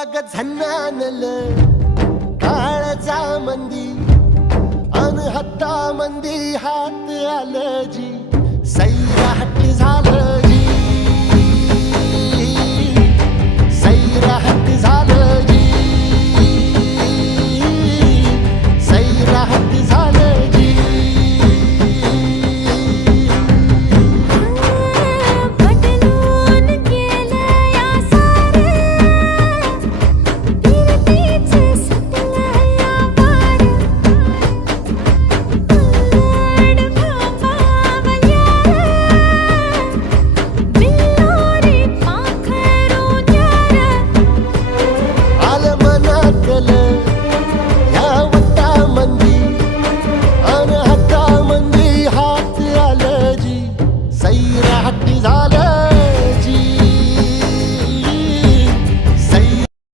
अग झन्नानल काळजा मंदी अन हत्ता मंदी हात आलं जी सैराट झालं जी सैराट